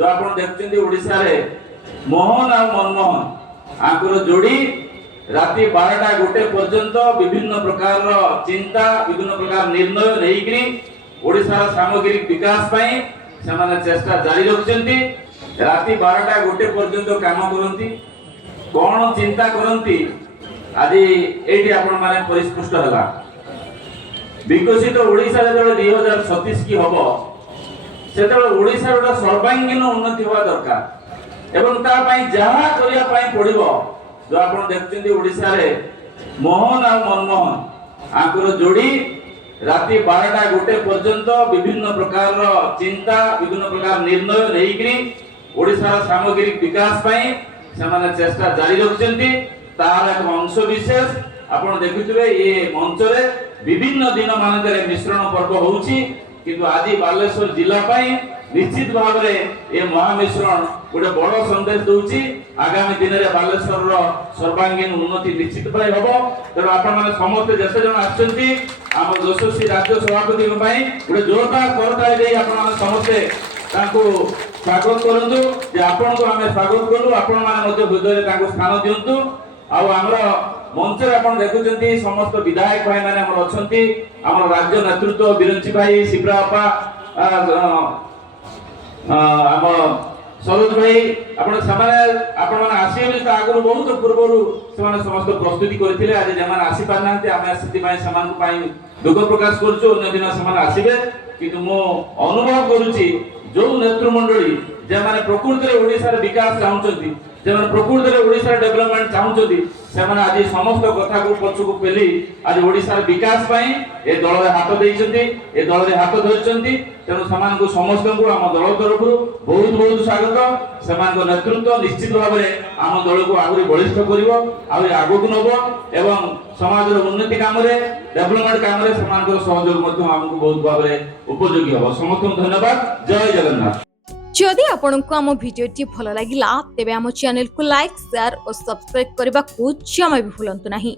जो आपण देखुछन्ती ओडिसा रे मोहन आ मनमोहन आंकर जोड़ी राति 12टा गोटे पर्यंत विभिन्न प्रकार चिंता विभिन्न प्रकार निर्णय लेकिन ओडिसा सामग्रिक विकास पाई से चेष्टा जारी रखुछन्ती। राति 12टा गोटे पर्यंत काम करती कौन चिंता करती आज ये आपण माने परिस्पष्ट है। विकसित ओडिशा जो 2036 की हम से ओडिशा गोटे सर्वांगीन उन्नति हवा दरकार एवं जहाँ करने पड़ो जो आप देखते ओडिशा रे मोहन आ मनमोहन आंकर जोड़ी राति 12टा गोटे पर्यंत विभिन्न प्रकार चिंता विभिन्न प्रकार निर्णय लेकिन ओडिशा सामग्रिक विकास पाई से चेष्टा जारी रखुछन्ती। तार एक अंश विशेष आपण देखुथिबे ये मंच रे विभिन्न दिन मानकरे मिश्रण पर्व होउची किंतु आज बालेश्वर जिला पाई निश्चित भाव में ये महामिश्रण गोटे बड़ संदेश दूची। आगामी दिन में बालेश्वर सर्वांगीन उन्नति निश्चित भाई हम तेणु आपण समस्त जते जन आछंती आम यशस्वी राज्य सभापति गोटे जोरदार करताली दे आपण समस्ते स्वागत करंतु जे आपण को आमे स्वागत करू आपण माने मध्ये हृदय ताको स्थान दियंतु। आउ हमर मंच रे आपण देखुचंती समस्त विधायक भाई माने हमर अछंती हमर राज्य नेतृत्व बिरंची भाई शिप्रापा आम सरोज भाई आपण माने आसीबे आगु बहुत पूर्व समस्त प्रस्तुति करथिले आज जमान आसी पारनांते आमे आसीति भाई समान पाई दुख प्रकाश करछु अन्य दिन समान आसीबे किंतु मो अनुभव करूची जो नेतृमंडली जे माने प्रकृति रे ओडिसा रे विकास चाहउछंती जे माने प्रकृति रे ओडिसा रे डेवलपमेंट चाहउछंती से माने आज समस्त कथा को पछकु पेली आज ओडिसा रे विकास पई ए दल रे हाथ देइछंती ए दल रे हाथ धरछंती तेनु समान को समस्त को हम दल तरफ बहुत बहुत स्वागत। समान को नेतृत्व निश्चित भाव में आम दल को आहुरी बलिष्ठ करिवो आहुरी आगु को नबो एवं समाज रो उन्नति काम रे डेवलपमेंट काम रे समान को सहयोग मध्य हमको बहुत भाव में उपयोगी हो। समस्त को धन्यवाद। जय जगन्नाथ। जदि आपंक आम भिडी भल लगा तेब आम चैनल को लाइक शेयर और सब्सक्राइब करने को जमा भी भूलु नहीं।